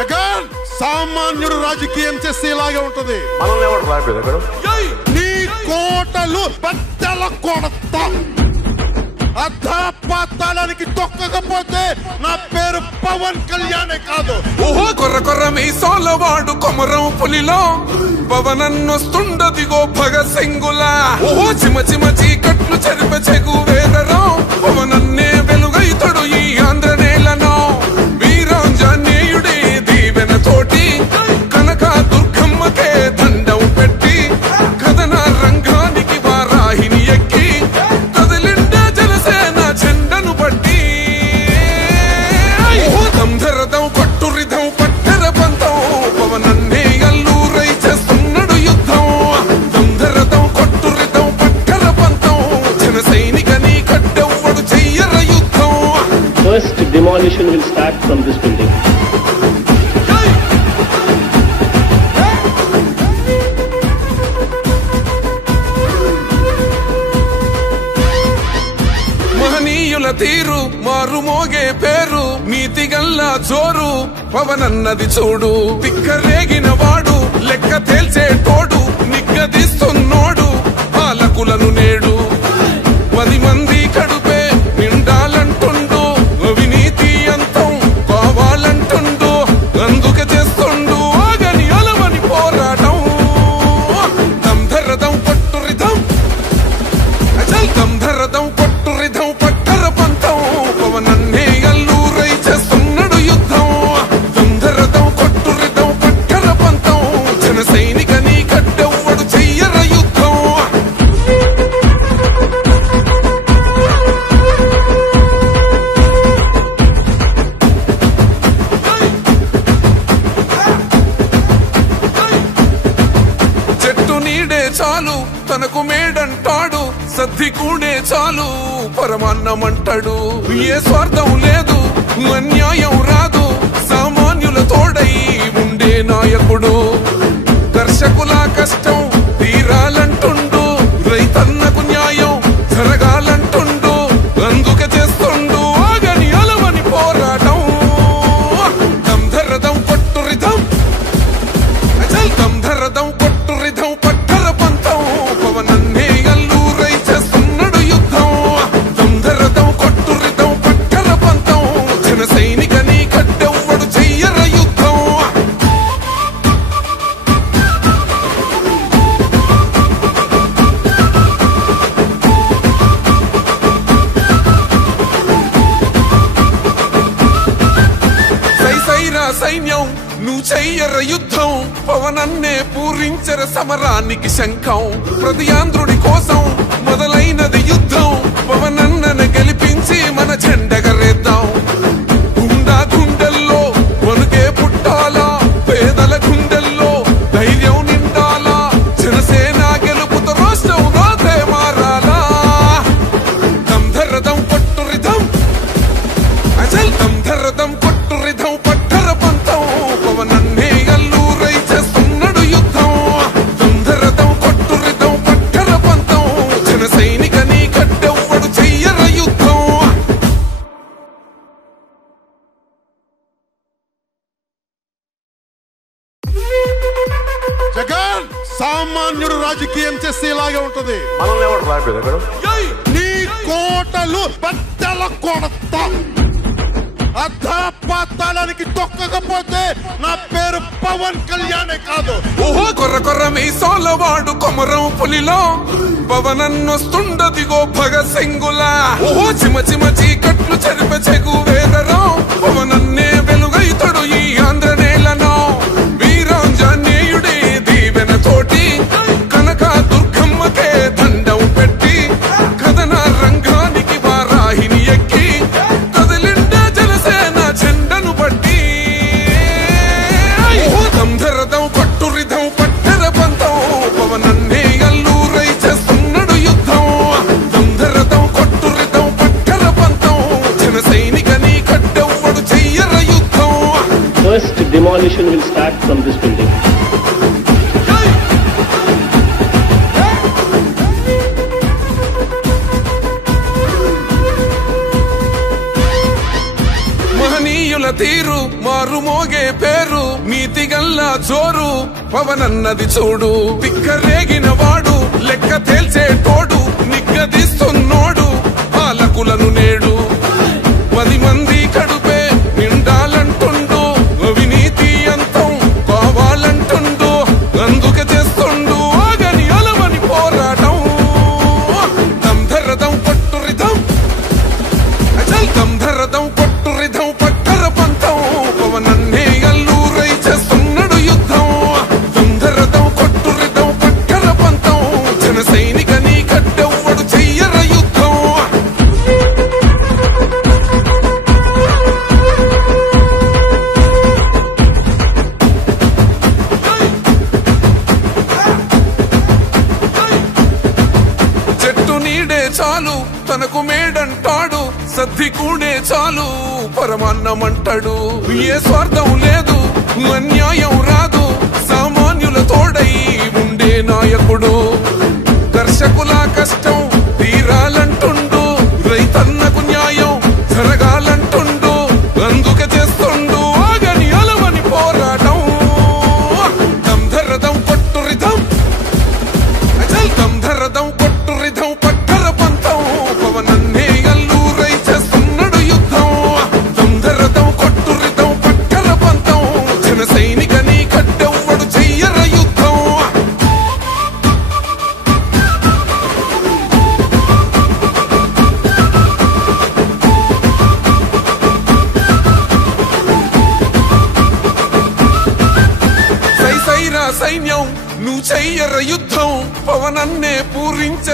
జగన్ సామాన్యుడు రాజకీయం చేస్తే ఇలాగే ఉంటది. మనల్ని ఎవరు రాలేదు నీ కోటలు బద్దల కొడతా. అధాపాతాళానికి తొక్కకపోతే నా పేరు పవన్ కళ్యాణే కాదు. ఓహో కొర్ర కొర్ర మీసాలవాడు కొమరం పులిలో పవనన్నొస్తుండదిగో భగత్ సింగులా. ఓహో చిమ చిమ చీకట్లు చెరిప చెగు వేదరం పవనన్నే వెలుగైతడు ఈ ఆంధ్ర నేలను. వీరాంజనేయుడే దీవెన తోటి కనక దుర్గమ్మకే దండం పెట్టి కథన రంగానికి వారాహిని ఎక్కి కదిలిండే జనసేన చెండను బట్టి. దంధరదం పట్టురిధం పట్టర పంతం పవనన్నే అల్లూరై చేస్తున్నాడు యుద్ధం. దంధరదం కొట్టురిధం పట్టర పంతం జన సైనిక నీ కట్టెవ్వడు చెయ్యర యుద్ధం. First demolition will start from this building. మహనీయుల తీరు మారుమోగే పేరు నీతిగల్లా జోరు పవనన్నది చూడు. తిక్కరేగిన వాడు లెక్క తేల్చేటోడు నిగ్గదిస్తున్నోడు పాలకులను నేడు. 10 మంది కడుపే నిండాలంటుండు అవినీతి అంతం కావాలంటుండు. అందుకే చేస్తుండు ఆగని అలవని పోరాటం. దంధరదం పట్టురిధం అచల్ దంధరదం పట్టురిధం పట్టర పంతం పవనన్నే అల్లూరై చేస్తున్నాడు యుద్ధం. దంధరదం కొట్టురిధం పట్టర పంతం జన సైనిక నీ కట్టెవ్వడు చెయ్యర యుద్ధం. చెట్టు నీడే చాలు తనకు మేడంటాడు సద్ది కూడే చాలు పరమాన్నమంటాడు. ఏ స్వార్థం లేదు అన్యాయం రాదు సామాన్యుల తోడై ఉండే నాయకుడు. కర్షకుల కష్టం తీరాలంటుండు రైతన్నకు న్యాయం జరగాలంటుండు. అందుకే చేస్తుండు ఆగని అలవని పోరాటం. దంధరదం కొట్టురిధం అచల్ దంధరదం కొట్టురిధం పట్టర పంతం పవనన్నే అల్లూరై చేస్తున్నాడు యుద్ధం. దంధరదం కొట్టురిధం పట్టర పంతం జన సైనిక నీ కట్టెవ్వడు చెయ్యర యుద్ధం. సైసైరా సైన్యం నువ్వు చెయ్యర యుద్ధం పవనన్నే పూరించర సమరానికి శంఖం. ప్రతి ఆంధ్రుడి కోసం మొదలైనది యుద్ధం పవనన్నను గెలిపించి మన జెండగరేద్దాం. గుండా గుండెల్లో వణుకే పుట్టాలా పేదల గుండెల్లో ధైర్యం నిండాలా. జనసేన గెలుపుతో రాష్ట్రం రాతే మారాలా. దంధరదం కొట్టురిధం అచల్ దంధరదం కొట్టురిధం పట్టర పంతం పవనన్నే అల్లూరై చేస్తున్నాడు యుద్ధం. దంధరదం కొట్టురిధం పట్టర పంతం జన సైనిక నీ కట్టెవ్వడు చెయ్యర యుద్ధం. జగన్ సామాన్యుడు రాజకీయం చేస్తే ఇలాగే ఉంటది. మనల్ని ఎవరు రాలేదు నీ కోటలు బద్దల కొడతా. అధాపాతాళానికి తొక్కకపోతే నా పేరు పవన్ కళ్యాణే కాదు. ఓహో కొర్ర కొర్ర మీసాలవాడు కొమరం పులిలో పవనన్నొస్తుండదిగో భగత్ సింగులా. ఓహో చిమ చిమ చీకట్లు చెరిప చెగు వేదరం పవనన్నే వెలుగైతడు ఈ ఆంధ్ర నేలను. వీరాంజనేయుడే దీవెన తోటి కనక దుర్గమ్మకే దండం పెట్టి కథన రంగానికి వారాహిని ఎక్కి కదిలిండే జనసేన చెండను బట్టి. దంధరదం కొట్టురిధం పట్టర పంతం పవనన్నే అల్లూరై చేస్తున్నాడు యుద్ధం. దంధరదం కొట్టురిధం పట్టర పంతం జన సైనిక నీ కట్టెవ్వడు చెయ్యర యుద్ధం. First demolition will start from this building. మహనీయుల తీరు మారుమోగే పేరు నీతిగల్లా జోరు పవనన్నది చూడు తిక్కరేగిన వాడు లెక్క తేల్చేటోడు నిగ్గదీస్తున్నోడు పాలకులను నేడు 10 మంది కడుపే నిండాలంటుండు అవినీతి అంతం కావాలంటుండు అందుకే చేస్తుండు ఆగని అలవని పోరాటం దంధరదం కొట్టురిదం అచల్ దంధరదం కొట్టురిదం పట్టర పంతం పవనన్నే అల్లూరై చేస్తున్నాడు యుద్ధం దంధరదం కొట్టురిదం పట్టర పంతం జన సైనిక నీ కట్టెవ్వడు చెయ్యర యుద్ధం చెట్టు నీడే చాలు తనకు మేడంటాడు సద్ది కూడే చాలు పరమాన్నమంటాడు ఏ స్వార్థం లేదు అన్యాయం రాదు సామాన్యుల తోడై ఉండే నాయకుడు కర్షకుల కష్టం తీరాలంటుండు రైతన్నకు న్యాయం జరగాలంటుండు అందుకే చేస్తుండు ఆగని అలవని పోరాటం దంధరదం కొట్టురిదం అచల్ దంధరదం కొట్టురిదం పట్టర పంతం పవనన్నే అల్లూరై చేస్తున్నాడు యుద్ధం దంధరదం కొట్టురిదం పట్టర పంతం జన సైనిక నీ కట్టెవ్వడు చెయ్యర యుద్ధం సైరా సైన్యం నువ్వు చెయ్యర యుద్ధం పవనన్నే పూరించ